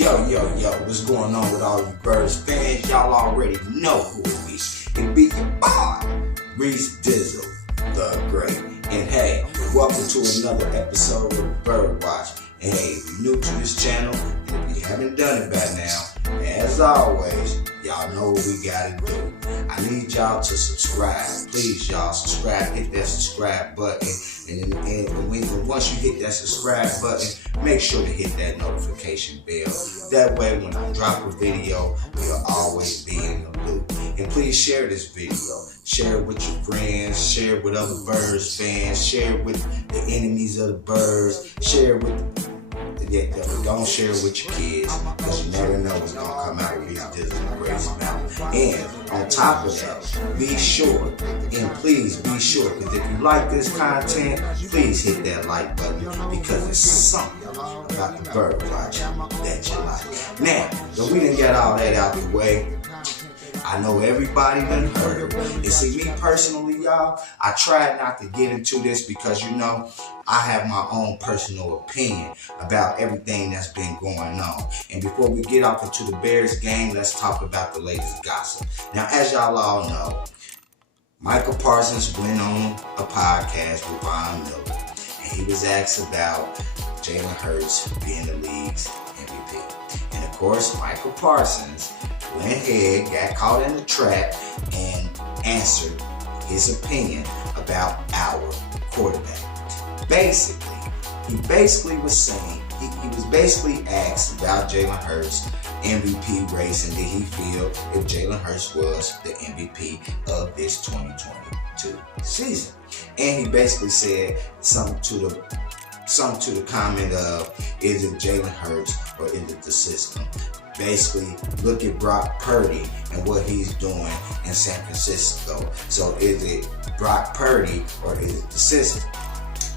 Yo, what's going on with all you Birds fans? Y'all already know who it is. It be your boy, Reese Dizzle Da Great. And hey, welcome to another episode of BIRDWATCH. And hey, if you're new to this channel, and if you haven't done it by now, as always, y'all know what we gotta do. I need y'all to subscribe. Please, y'all, subscribe. Hit that subscribe button. And once you hit that subscribe button, make sure to hit that notification bell. That way, when I drop a video, you'll always be in the loop. And please share this video. Share it with your friends. Share it with other Birds fans. Share it with the enemies of the Birds. Share it with... don't share it with your kids, because you never know what's going to come out of Reese Dizzle Da Great's mouth. And on top of that, be sure, and please be sure, because if you like this content, please hit that like button, because there's something about the BIRDWATCH that you like. Now, so we done got all that out the way. I know everybody done heard. And see, me personally, y'all, I try not to get into this because, you know, I have my own personal opinion about everything that's been going on. And before we get off into the Bears game, let's talk about the latest gossip. Now, as y'all all know, M.Person went on a podcast with Von Miller, and he was asked about Jalen Hurts being the league's MVP. And of course, M.Person went ahead, got caught in the trap, and answered his opinion about our quarterback. Basically, he was saying, he was basically asked about Jalen Hurts' MVP race, and did he feel if Jalen Hurts was the MVP of this 2022 season. And he basically said something to the comment of, is it Jalen Hurts or is it the system? Basically, look at Brock Purdy and what he's doing in San Francisco. So is it Brock Purdy or is it the system?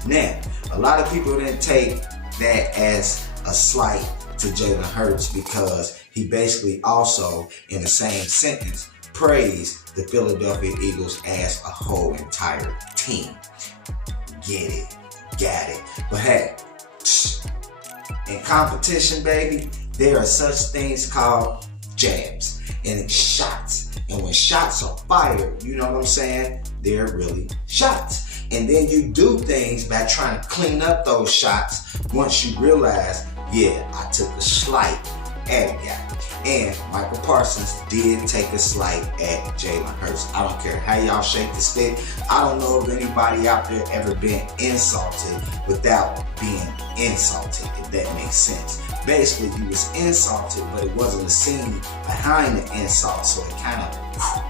Now, a lot of people didn't take that as a slight to Jalen Hurts, because he basically also, in the same sentence, praised the Philadelphia Eagles as a whole entire team. Get it, got it. But hey, in competition, baby, there are such things called jabs and shots. And when shots are fired, you know what I'm saying? They're really shots. And then you do things by trying to clean up those shots once you realize, yeah, I took a slight at a guy. And M.Person did take a slight at Jalen Hurts. I don't care how y'all shake the stick. I don't know if anybody out there ever been insulted without being insulted, if that makes sense. Basically, you was insulted, but it wasn't a scene behind the insult, so it kind of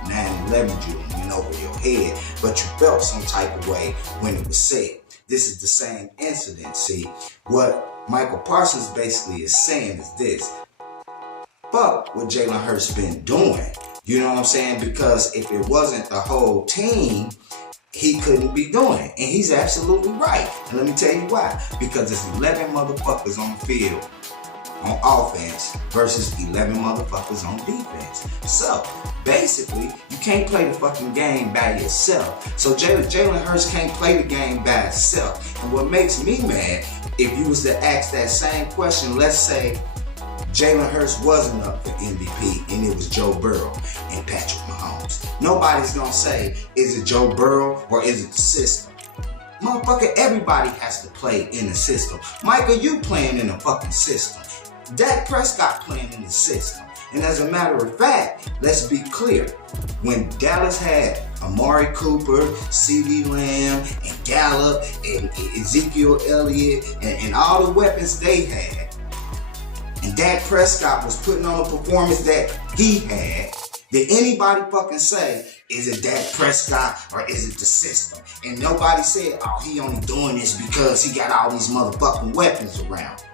9/11'd you and went over your head, but you felt some type of way when it was said. This is the same incident. See, what M.Person basically is saying is this: fuck what Jalen Hurts been doing. You know what I'm saying? Because if it wasn't the whole team, he couldn't be doing it. And he's absolutely right. And let me tell you why. Because there's 11 motherfuckers on the field on offense versus 11 motherfuckers on defense. So, basically, you can't play the fucking game by yourself. So Jalen Hurts can't play the game by himself. And what makes me mad, if you was to ask that same question, let's say Jalen Hurts wasn't up for MVP and it was Joe Burrow and Patrick Mahomes. Nobody's gonna say, is it Joe Burrow or is it the system? Motherfucker, everybody has to play in the system. Michael, you playing in the fucking system. Dak Prescott playing in the system. And as a matter of fact, let's be clear. When Dallas had Amari Cooper, CeeDee Lamb, and Gallup, and Ezekiel Elliott, and all the weapons they had, and Dak Prescott was putting on a performance that he had, did anybody fucking say, is it Dak Prescott or is it the system? And nobody said, oh, he only doing this because he got all these motherfucking weapons around.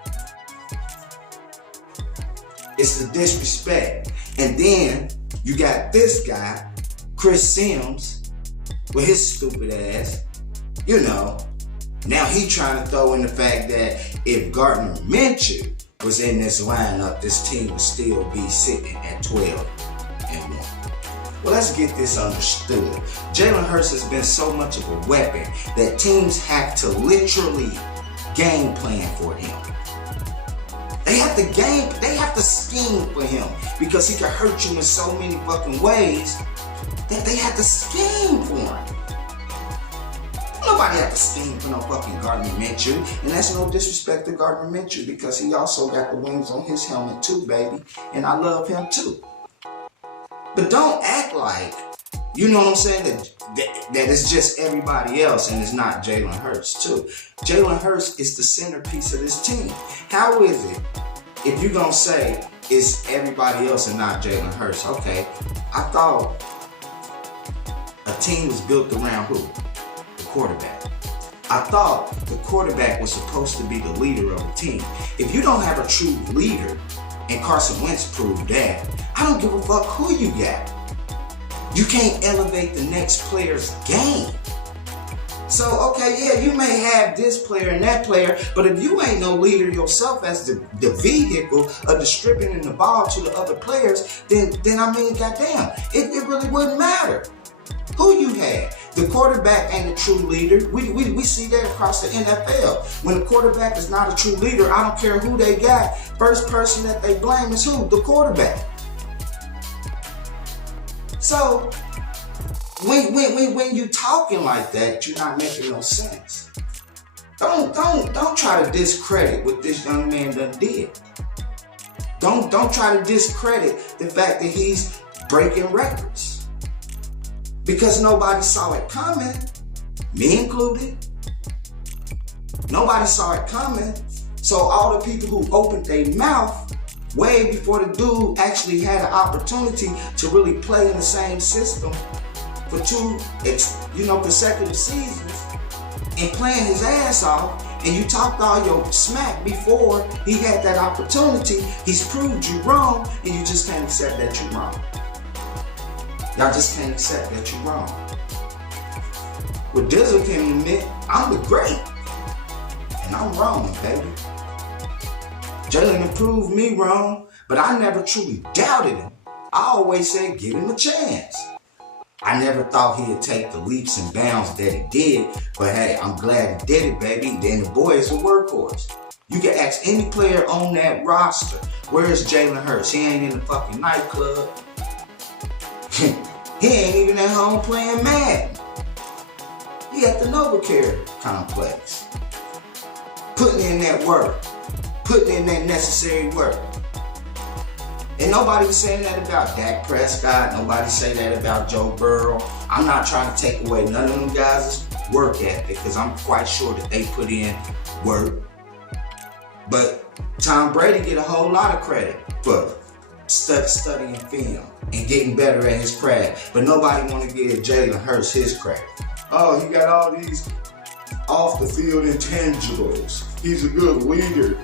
It's the disrespect. And then you got this guy, C.Simms, with his stupid ass, you know. Now he trying to throw in the fact that if Gardner Minshew was in this lineup, this team would still be sitting at 12-1. Well, let's get this understood. Jalen Hurts has been so much of a weapon that teams have to literally game plan for him. They have to scheme for him because he can hurt you in so many fucking ways that they have to scheme for him. Nobody have to scheme for no fucking Gardner Minshew, and that's no disrespect to Gardner Minshew because he also got the wings on his helmet too, baby, and I love him too. But don't act like, you know what I'm saying, that it's just everybody else and it's not Jalen Hurts too. Jalen Hurts is the centerpiece of this team. How is it if you're gonna say it's everybody else and not Jalen Hurts? Okay, I thought a team was built around who? The quarterback. I thought the quarterback was supposed to be the leader of the team. If you don't have a true leader, and Carson Wentz proved that, I don't give a fuck who you got. You can't elevate the next player's game. So, okay, yeah, you may have this player and that player, but if you ain't no leader yourself as the vehicle of distributing the ball to the other players, then I mean, goddamn, it really wouldn't matter who you had. The quarterback ain't a true leader. We see that across the NFL. When the quarterback is not a true leader, I don't care who they got. First person that they blame is who? The quarterback. So when you talking like that, you're not making no sense. Don't try to discredit what this young man done did. Don't try to discredit the fact that he's breaking records. Because nobody saw it coming, me included. Nobody saw it coming. So all the people who opened their mouth way before the dude actually had an opportunity to really play in the same system for 2 consecutive seasons and playing his ass off, and you talked all your smack before he had that opportunity, he's proved you wrong, and you just can't accept that you're wrong. Y'all just can't accept that you're wrong. Well, Dizzle can admit, I'm the great. And I'm wrong, baby. Jalen proved me wrong, but I never truly doubted him. I always said, give him a chance. I never thought he'd take the leaps and bounds that he did, but hey, I'm glad he did it, baby. Then the boy is a workhorse. You can ask any player on that roster, where's Jalen Hurts? He ain't in the fucking nightclub. He ain't even at home playing Madden. He at the NovaCare complex. Putting in that work. Putting in that necessary work. And nobody was saying that about Dak Prescott. Nobody say that about Joe Burrow. I'm not trying to take away none of them guys' work ethic because I'm quite sure that they put in work. But Tom Brady get a whole lot of credit for studying film and getting better at his craft. But nobody want to give Jalen Hurts his credit. Oh, he got all these off the field intangibles. He's a good leader.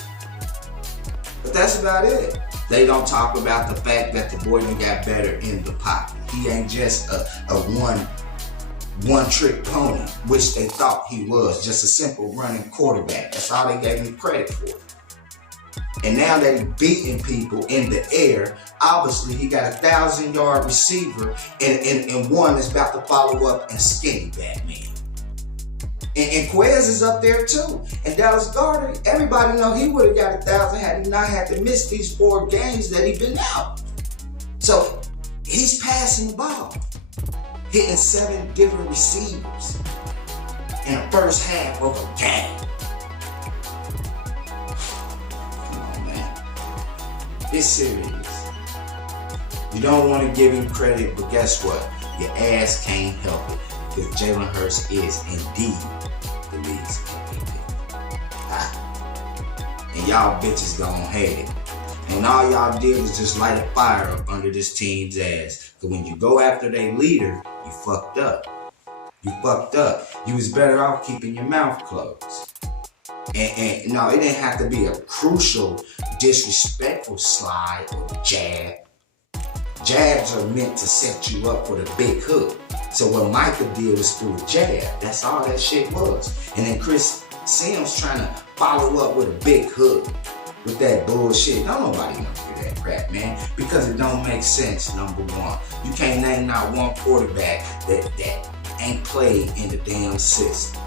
But that's about it. They don't talk about the fact that the boy done got better in the pocket. He ain't just a one-trick pony, which they thought he was, just a simple running quarterback. That's all they gave him credit for. And now that he's beating people in the air, obviously he got a 1,000-yard receiver and one that's about to follow up and skinny Batman. And Quez is up there too. And Dallas Goedert, everybody know he would have got 1,000 had he not had to miss these 4 games that he been out. So he's passing the ball, hitting 7 different receivers in the first half of a game. It's serious. You don't want to give him credit, but guess what? Your ass can't help it. Because Jalen Hurts is indeed the league's MVP. And y'all bitches gon' hate it. And all y'all did was just light a fire up under this team's ass. Because when you go after their leader, you fucked up. You fucked up. You was better off keeping your mouth closed. And no, it didn't have to be a crucial, disrespectful slide or jab. Jabs are meant to set you up for the big hook. So what Micah did was through a jab. That's all that shit was. And then C.Simms trying to follow up with a big hook with that bullshit. Don't nobody want to hear that crap, man. Because it don't make sense, number one. You can't name not one quarterback that ain't played in the damn system.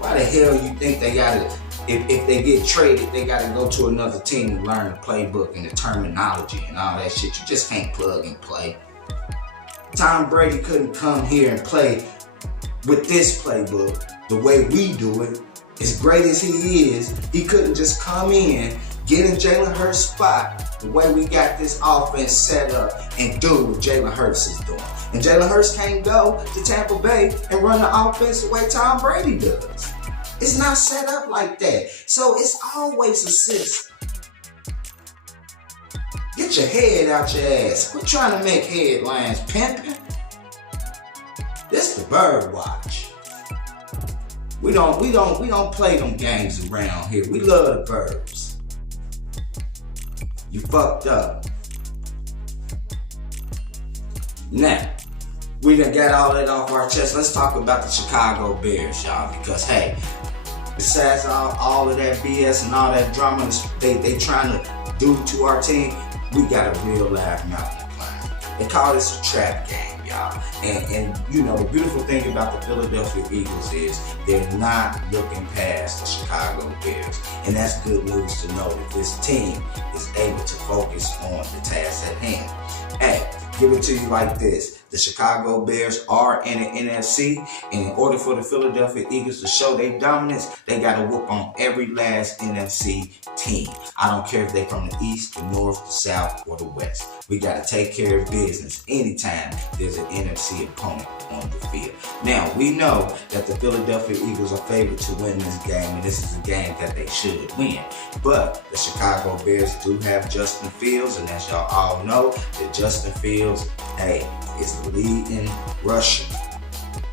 Why the hell you think they gotta if they get traded, they got to go to another team to learn the playbook and the terminology and all that shit. You just can't plug and play. Tom Brady couldn't come here and play with this playbook the way we do it. As great as he is, he couldn't just come in, get in Jalen Hurts' spot the way we got this offense set up and do what Jalen Hurts is doing. And Jalen Hurts can't go to Tampa Bay and run the offense the way Tom Brady does. It's not set up like that. So it's always assists. Get your head out your ass. Quit trying to make headlines, pimping. This the BIRDWATCH. We don't play them games around here. We love the birds. You fucked up. Now, we done got all that off our chest. Let's talk about the Chicago Bears, y'all. Because hey, besides all of that BS and all that drama they trying to do to our team, we got a real live mountain to climb. They call this a trap game. And you know, the beautiful thing about the Philadelphia Eagles is they're not looking past the Chicago Bears. And that's good news to know that this team is able to focus on the task at hand. Hey, give it to you like this. The Chicago Bears are in the NFC, and in order for the Philadelphia Eagles to show their dominance, they got to whoop on every last NFC team. I don't care if they're from the East, the North, the South, or the West. We got to take care of business anytime there's an NFC opponent on the field. Now, we know that the Philadelphia Eagles are favored to win this game, and this is a game that they should win. But the Chicago Bears do have Justin Fields, and as y'all all know, that Justin Fields, hey, is the leading rusher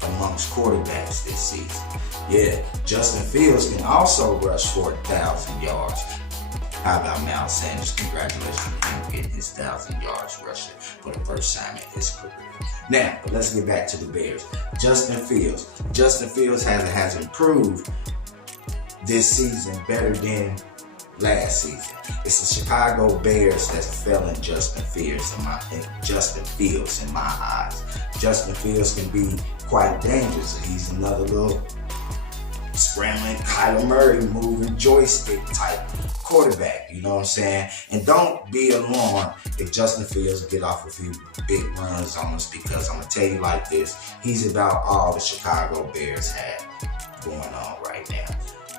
amongst quarterbacks this season. Yeah, Justin Fields can also rush for 1,000 yards. How about Miles Sanders? Congratulations on him getting his 1,000 yards rushing for the first time in his career. Now, but let's get back to the Bears. Justin Fields has improved this season better than last season. It's the Chicago Bears that's failing Justin Fields in my eyes. Justin Fields can be quite dangerous. He's another little scrambling Kyler Murray moving joystick type quarterback, you know what I'm saying? And don't be alarmed if Justin Fields get off a few big runs on us, because I'm gonna tell you like this, he's about all the Chicago Bears have going on right now.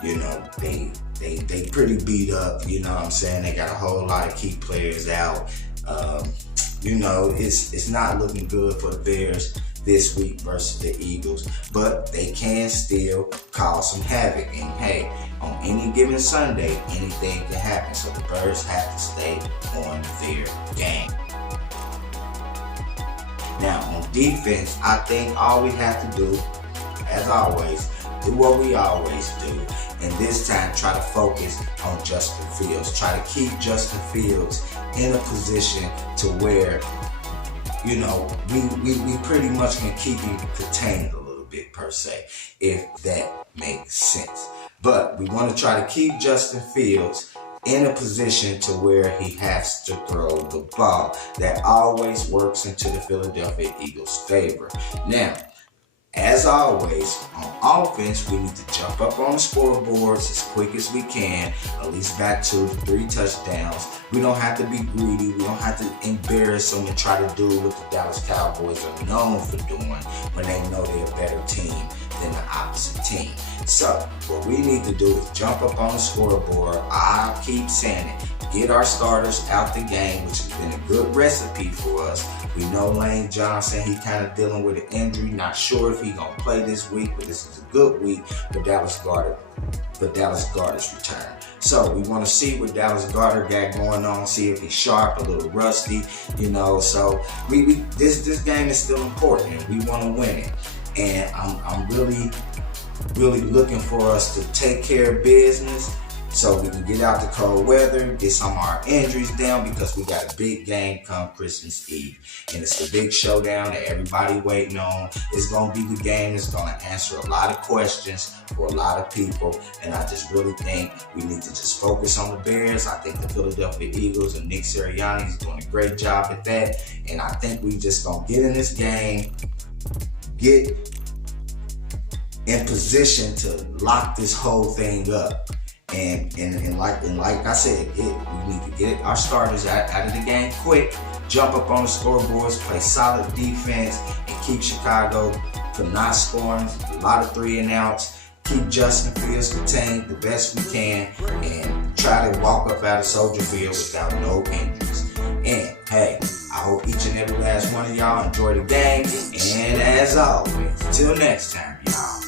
You know, they pretty beat up, you know what I'm saying? They got a whole lot of key players out. You know, it's not looking good for the Bears this week versus the Eagles, but they can still cause some havoc. And hey, on any given Sunday, anything can happen. So the Birds have to stay on their game. Now, on defense, I think all we have to do, as always, do what we always do. And this time, try to focus on Justin Fields. Try to keep Justin Fields in a position to where, you know, we pretty much can keep him contained a little bit, per se, if that makes sense. But we want to try to keep Justin Fields in a position to where he has to throw the ball. That always works into the Philadelphia Eagles' favor. Now, as always, on offense, we need to jump up on the scoreboards as quick as we can, at least back 2 to 3 touchdowns. We don't have to be greedy. We don't have to embarrass them and try to do what the Dallas Cowboys are known for doing when they know they're a better team than the opposite team. So, what we need to do is jump up on the scoreboard. I keep saying it. Get our starters out the game, which has been a good recipe for us. We know Lane Johnson, he kind of dealing with an injury. Not sure if he's going to play this week, but this is a good week for Dallas Goedert's return. So we want to see what Dallas Goedert got going on, see if he's sharp, a little rusty, you know. So this game is still important. We want to win it. And I'm really looking for us to take care of business so we can get out the cold weather, get some of our injuries down, because we got a big game come Christmas Eve. And it's the big showdown that everybody waiting on. It's going to be the game that's going to answer a lot of questions for a lot of people. And I just really think we need to just focus on the Bears. I think the Philadelphia Eagles and Nick Sirianni is doing a great job at that. And I think we just going to get in this game, get in position to lock this whole thing up, And like I said, we need to get our starters out of the game quick, jump up on the scoreboards, play solid defense, and keep Chicago from not scoring a lot of 3-and-outs. Keep Justin Fields contained the best we can, and try to walk up out of Soldier Field without no injuries. And hey, I hope each and every last one of y'all enjoy the game. And as always, until next time, y'all.